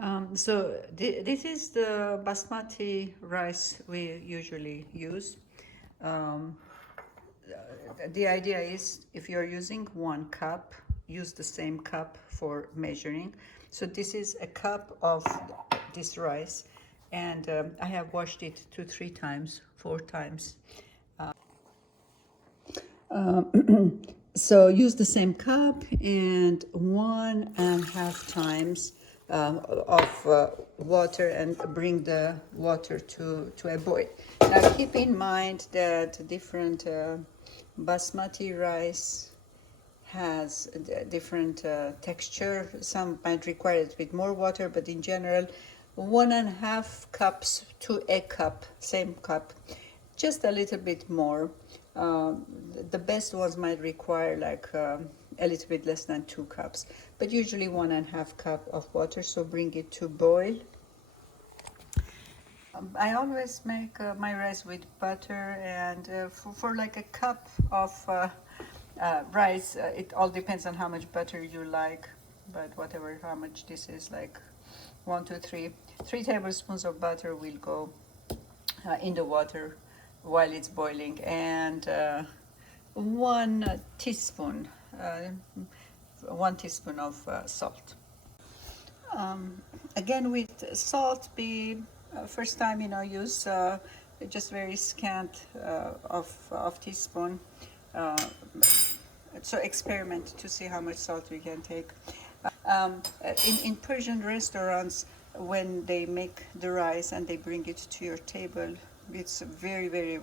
This is the basmati rice we usually use. Um, the idea is if you're using 1 cup, use the same cup for measuring. So this is a cup of this rice, and I have washed it 2, 3 times, 4 times. So use the same cup and 1.5 times of water, and bring the water to a boil. Now keep in mind that different basmati rice has a different texture. Some might require it with more water, but in general, 1.5 cups to a cup, same cup, just a little bit more. The best ones might require like a little bit less than 2 cups, but usually 1.5 cup of water. So bring it to boil. I always make my rice with butter, and for like a cup of rice, it all depends on how much butter you like, but whatever, how much this is, like 3 tablespoons of butter will go in the water while it's boiling, and 1 teaspoon, uh, 1 teaspoon of salt. Again, with salt, be first time use just very scant of teaspoon. Uh, so experiment to see how much salt we can take. In Persian restaurants, when they make the rice and they bring it to your table, it's very, very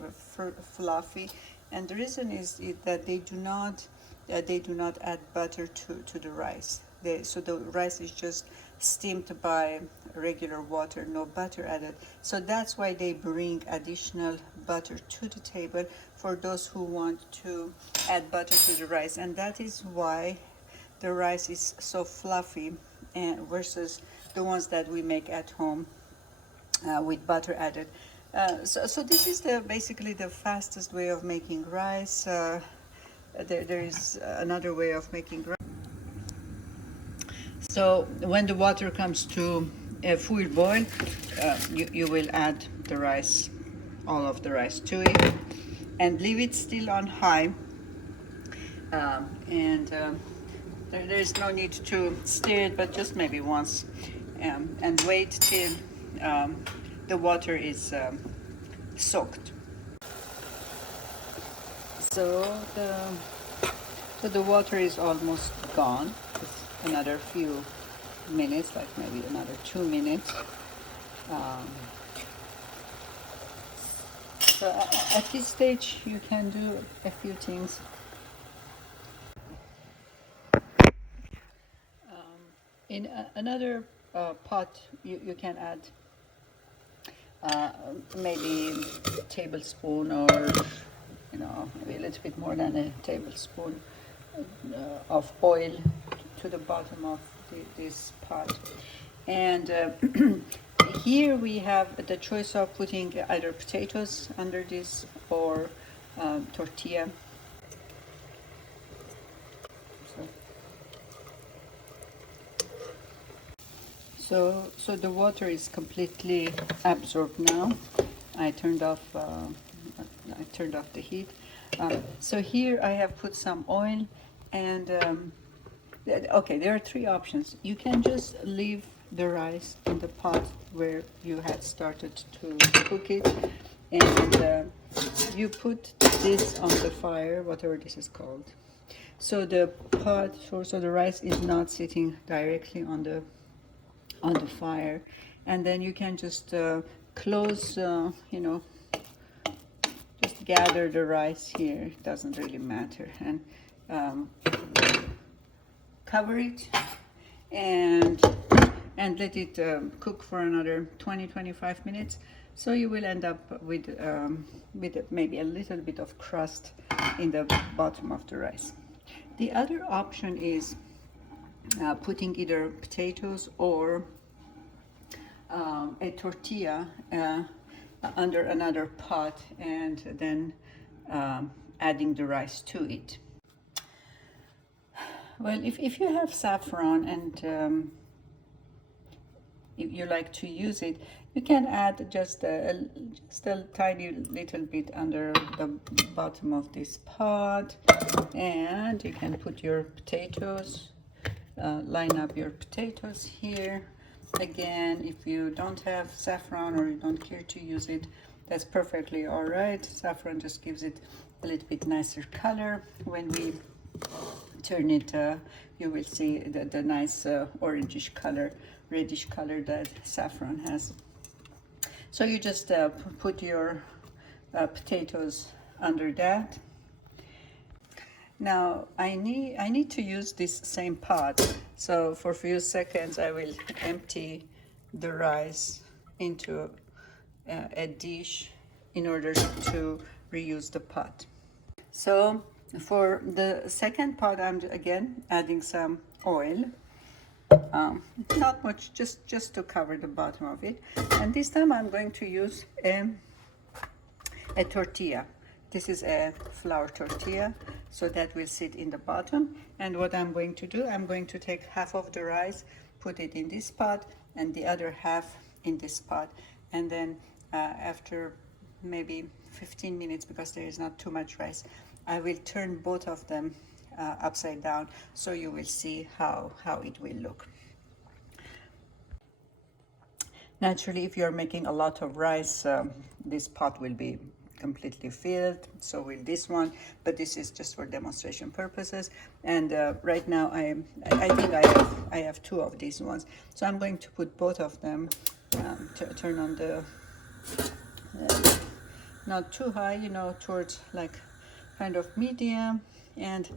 fluffy, and the reason is that they do not add butter to the rice. So the rice is just steamed by regular water, no butter added. So that's why they bring additional butter to the table for those who want to add butter to the rice, and that is why the rice is so fluffy, and versus the ones that we make at home with butter added. So this is basically the fastest way of making rice. There is another way of making rice. So when the water comes to a full boil, you will add the rice, all of the rice to it, and leave it still on high. And there's no need to stir it, but just maybe once, and wait till the water is soaked. So the water is almost gone. Just another few minutes, like maybe another 2 minutes. So at this stage, you can do a few things. In another pot, you can add maybe a tablespoon, or maybe a little bit more than a tablespoon of oil to the bottom of this pot. And here we have the choice of putting either potatoes under this, or tortilla. So the water is completely absorbed now. I turned off the heat. So here I have put some oil, and okay, there are 3 options. You can just leave the rice in the pot where you had started to cook it, and you put this on the fire, whatever this is called. So the pot, so the rice is not sitting directly on the fire, and then you can just close, just gather the rice here. It doesn't really matter, and cover it, and let it cook for another 20-25 minutes. So you will end up with maybe a little bit of crust in the bottom of the rice. The other option is putting either potatoes or a tortilla under another pot, and then adding the rice to it. Well, if you have saffron, and if you like to use it, you can add just a tiny little bit under the bottom of this pot, and you can put your potatoes, line up your potatoes here. Again, if you don't have saffron or you don't care to use it, that's perfectly all right. Saffron just gives it a little bit nicer color. When we turn it, you will see the nice orangish color, reddish color that saffron has. So you just put your potatoes under that. Now I need to use this same pot, so for a few seconds I will empty the rice into a dish in order to reuse the pot. So for the second pot, I'm again adding some oil. Not much, just to cover the bottom of it. And this time I'm going to use a tortilla. This is a flour tortilla, so that will sit in the bottom. And what I'm going to do, I'm going to take half of the rice, put it in this pot, and the other half in this pot. And then after maybe 15 minutes, because there is not too much rice, I will turn both of them upside down, so you will see how it will look. Naturally, if you're making a lot of rice, this pot will be completely filled, so will this one, but this is just for demonstration purposes. And right now I think I have two of these ones, so I'm going to put both of them, turn on the not too high, you know, towards like kind of medium, and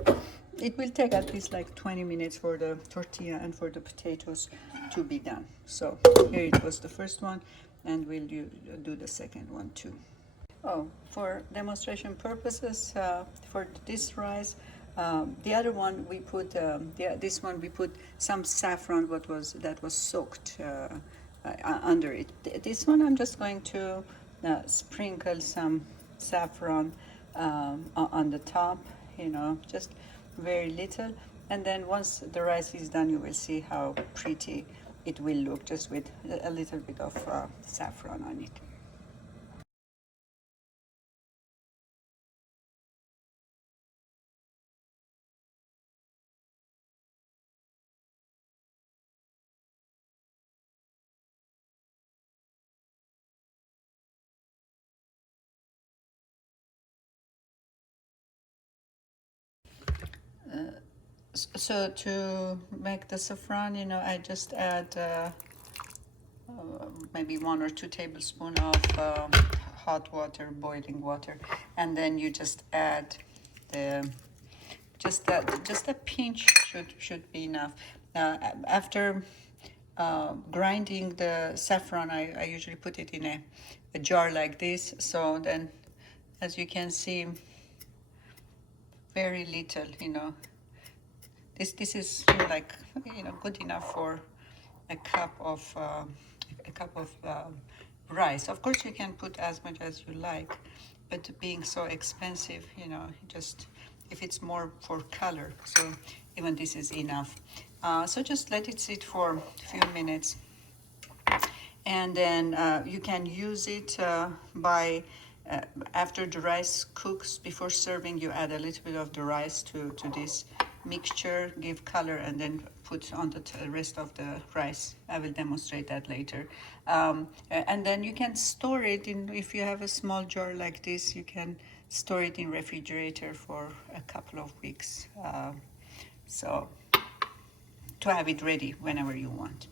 it will take at least like 20 minutes for the tortilla and for the potatoes to be done. So here it was the first one, and we'll do the second one too. Oh, for demonstration purposes, for this rice, the other one we put, this one we put some saffron that was soaked under it. This one I'm just going to sprinkle some saffron on the top, you know, just very little. And then once the rice is done, you will see how pretty it will look, just with a little bit of saffron on it. So to make the saffron, you know, I just add maybe 1 or 2 tablespoons of hot water, boiling water, and then you just add the just a pinch should be enough. After grinding the saffron, I usually put it in a jar like this. So then, as you can see, very little, you know. This is like, you know, good enough for a cup of rice. Of course, you can put as much as you like, but being so expensive, you know, just if it's more for color, so even this is enough. So just let it sit for a few minutes, and then you can use it by after the rice cooks. Before serving, you add a little bit of the rice to this mixture, give color, and then put on the rest of the rice. I will demonstrate that later. And then you can store it in, if you have a small jar like this, you can store it in refrigerator for a couple of weeks. So to have it ready whenever you want.